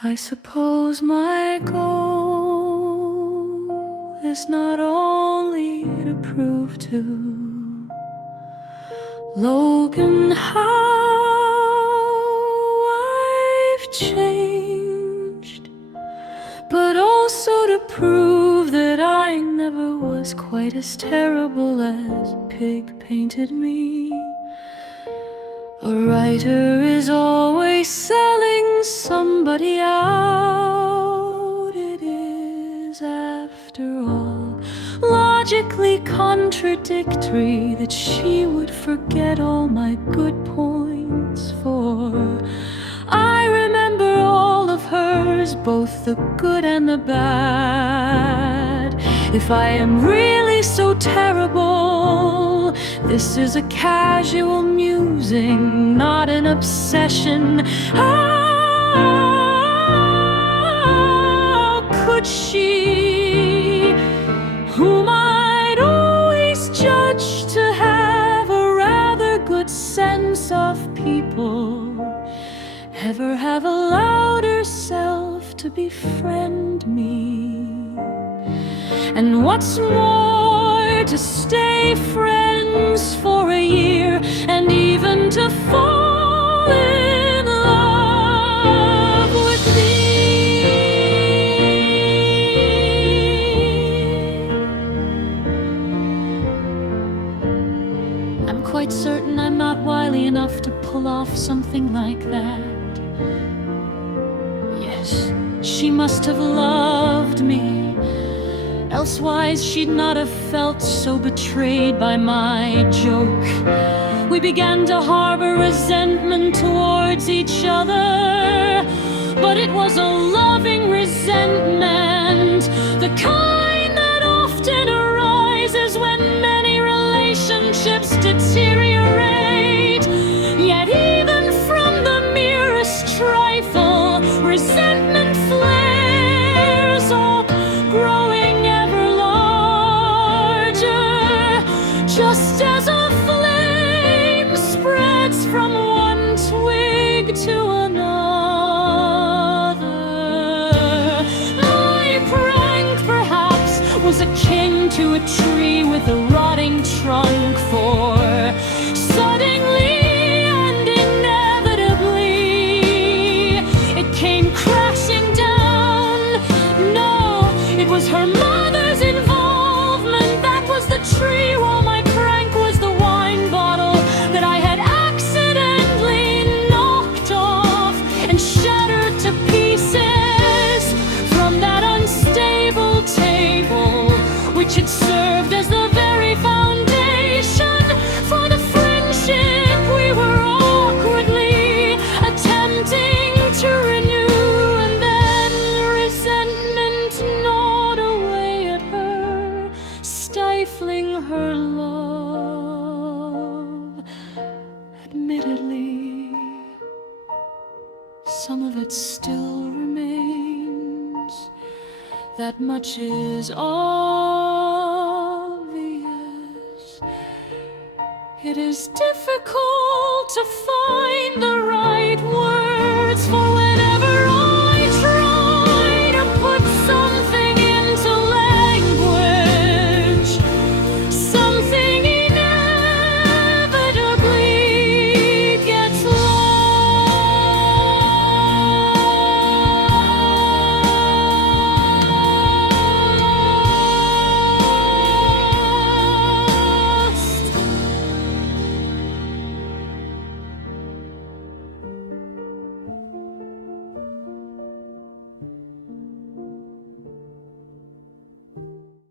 I suppose my goal is not only to prove to Logan how I've changed, but also to prove that I never was quite as terrible as Pig painted me. A writer is always selling somebody out. It is, after all, logically contradictory that she would forget all my good points, for I remember all of hers, both the good and the bad. If I am really so terrible, this is a casual musing, not an obsession. How could she, whom I'd always judge to have a rather good sense of people, ever have allowed herself to befriend me? And what's more, to stay friends for a year, and even to fall in love with me. I'm quite certain I'm not wily enough to pull off something like that. Yes, she must have loved me, elsewise she'd not have felt so betrayed by my joke. We began to harbor resentment towards each other, but it was a loving resentment, the kind that often arises when many relationships deteriorate. Yet even from the merest trifle, resentment flares up, growing ever larger, just as a flame spreads from one twig to another. My prank, perhaps, was akin to a tree with a rotting trunk, for suddenly and inevitably it came crashing down. No, it was her mother's involvement that was the tree, while my prank was the wine bottle that I had accidentally knocked off and shattered to pieces from that unstable table, which had served as the very foundation for the friendship we were awkwardly attempting to renew. And then resentment gnawed away at her, stifling her love. Admittedly, some of it still remains. That much is obvious. It is difficult to find the right words for